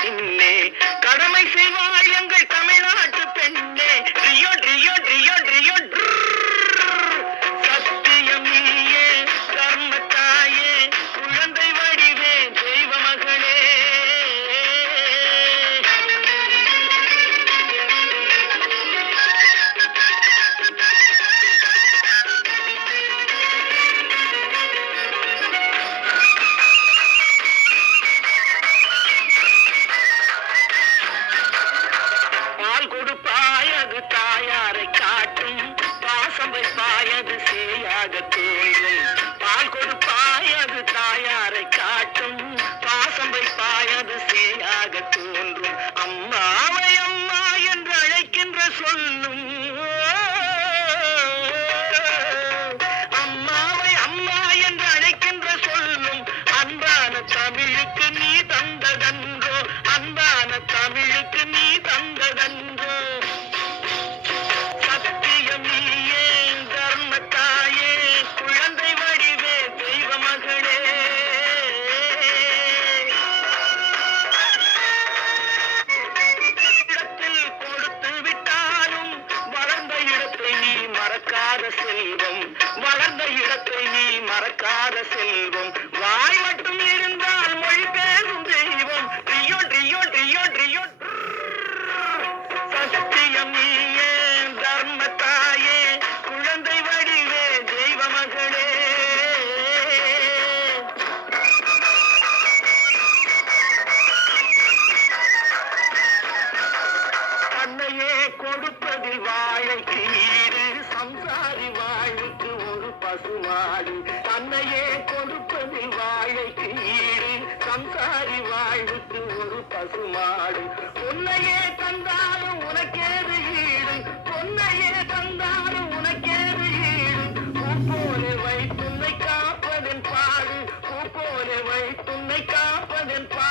பின்னே கடமை செய்வாள் எங்கள் தமிழ்நாட்டு பெண்ணே. ரியோ ரியோ ரியோ ரியோ சத்தியம் நீயே கர்மத்தாயே குழந்தை வடிவே தெய்வ மகளே. தாயாரை காட்டும் பாசம் வைப்பாயது சேயாக தோன்றும். பால் கொடுப்பாயது தாயாரை காட்டும் பாசம் வைப்பாயது சேயாக தோன்றும். அம்மாவை அம்மா என்று அழைக்கின்ற சொல்லும் அம்மாவை அம்மா என்று அழைக்கின்ற சொல்லும் அன்பான தமிழுக்கு நீ தந்ததன்றோ. அன்பான தமிழுக்கு நீ தந்ததன்றோ. செல்வம் வளர்ந்த இடத்தை நீ மறக்காத செல்வம். வாய் மட்டும் இருந்தால் மொழி பேசும் தெய்வம். ரியோ ரியோ ரியோ ரியோ சத்தியம் நீயே தர்ம தாயே குழந்தை வடிவே தெய்வ மகளே. தன்னையே கொடுப்பதில் வாழைக்கு ஈடு சம்சாரி வாழ்வுக்கு ஒரு பசுமாடு. தன்னையே கொடுப்பதில் வாழைக்கு ஈடு சம்சாரி வாழ்வுக்கு ஒரு பசுமாடு. பொன்னையே தந்தாலும் உனக்கேது ஈடு. பொன்னையே தந்தாலும் உனக்கேது ஈடு. பூப்போலே வைத்துன்னை காப்பதன் பாடு. பூப்போலே வைத்துன்னை காப்பதன் பாடு.